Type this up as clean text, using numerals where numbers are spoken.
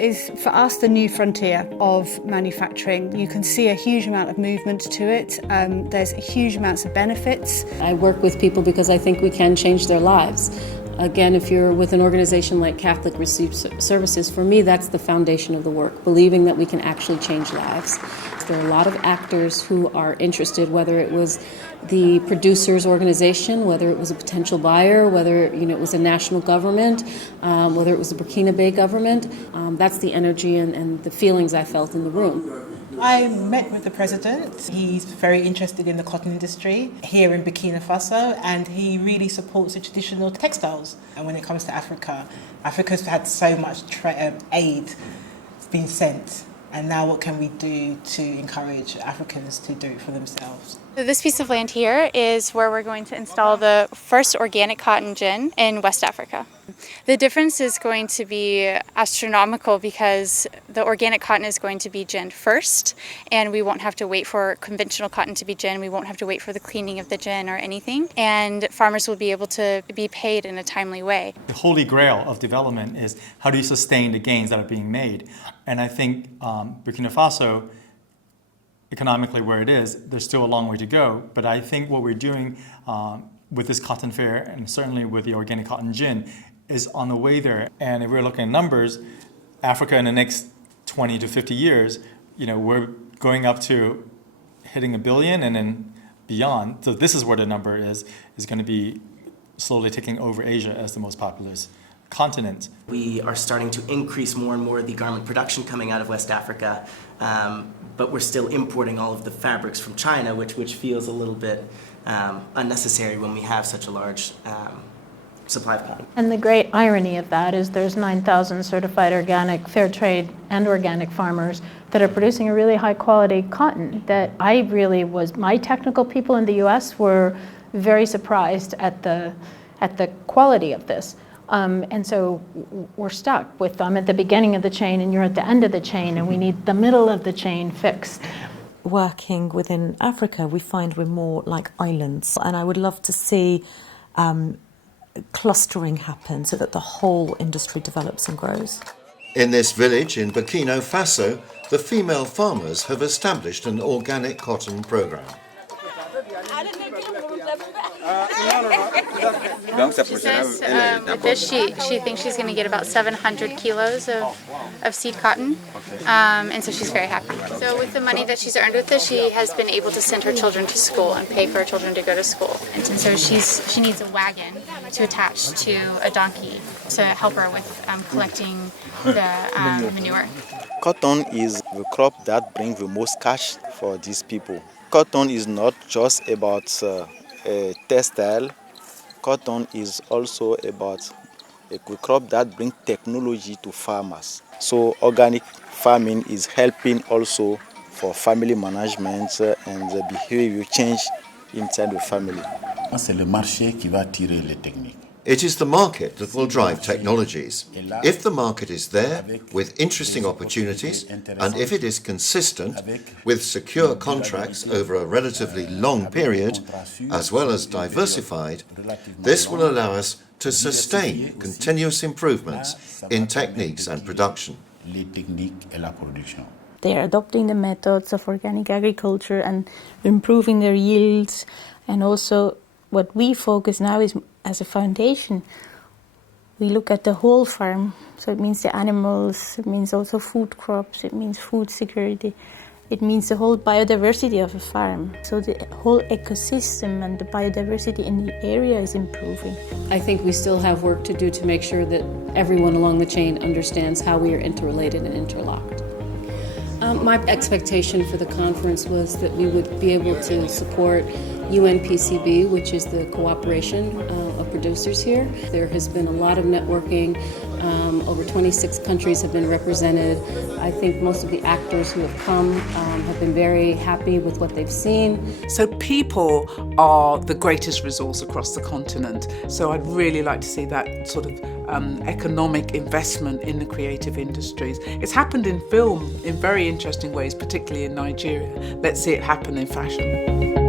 is, for us, the new frontier of manufacturing. You can see a huge amount of movement to it. There's huge amounts of benefits. I work with people because I think we can change their lives. Again, if you're with an organization like Catholic Relief Services, for me, that's the foundation of the work, believing that we can actually change lives. There are a lot of actors who are interested, whether it was the producers organization, whether it was a potential buyer, whether it was a national government, whether it was the Burkina Faso government. That's the energy and the feelings I felt in the room. I met with the president. He's very interested in the cotton industry here in Burkina Faso, and he really supports the traditional textiles. And when it comes to Africa, Africa's had so much aid being sent. And now what can we do to encourage Africans to do it for themselves? So this piece of land here is where we're going to install the first organic cotton gin in West Africa. The difference is going to be astronomical because the organic cotton is going to be ginned first, and we won't have to wait for conventional cotton to be ginned. We won't have to wait for the cleaning of the gin or anything, and farmers will be able to be paid in a timely way. The holy grail of development is how do you sustain the gains that are being made? And I think Burkina Faso, economically where it is, there's still a long way to go. But I think what we're doing with this cotton fair, and certainly with the organic cotton gin, is on the way there. And if we're looking at numbers, Africa in the next 20 to 50 years, we're going up to hitting 1 billion and then beyond. So this is where the number is going to be slowly taking over Asia as the most populous continent. We are starting to increase more and more the garment production coming out of West Africa, but we're still importing all of the fabrics from China, which feels a little bit unnecessary when we have such a large supply of cotton. And the great irony of that is there's 9,000 certified organic, fair trade and organic farmers that are producing a really high quality cotton that my technical people in the US were very surprised at the quality of this. And so we're stuck with them at the beginning of the chain and you're at the end of the chain, and we need the middle of the chain fixed. Working within Africa, we find we're more like islands, and I would love to see clustering happen so that the whole industry develops and grows. In this village in Burkina Faso, the female farmers have established an organic cotton program. She says with this she thinks she's going to get about 700 kilos of seed cotton, and so she's very happy. So with the money that she's earned with this, she has been able to send her children to school and pay for her children to go to school. And so she needs a wagon to attach to a donkey to help her with collecting the manure. Cotton is the crop that brings the most cash for these people. Cotton is not just about textile. Cotton is also about a crop that brings technology to farmers. So organic farming is helping also for family management and the behavior change inside the family. C'est le marché qui va tirer les techniques. It is the market that will drive technologies. If the market is there, with interesting opportunities, and if it is consistent, with secure contracts over a relatively long period, as well as diversified, this will allow us to sustain continuous improvements in techniques and production. They are adopting the methods of organic agriculture and improving their yields, and also what we focus now is, as a foundation, we look at the whole farm. So it means the animals, it means also food crops, it means food security, it means the whole biodiversity of a farm. So the whole ecosystem and the biodiversity in the area is improving. I think we still have work to do to make sure that everyone along the chain understands how we are interrelated and interlocked. My expectation for the conference was that we would be able to support UNPCB, which is the cooperation of producers here. There has been a lot of networking. Over 26 countries have been represented. I think most of the actors who have come have been very happy with what they've seen. So people are the greatest resource across the continent. So I'd really like to see that sort of economic investment in the creative industries. It's happened in film in very interesting ways, particularly in Nigeria. Let's see it happen in fashion.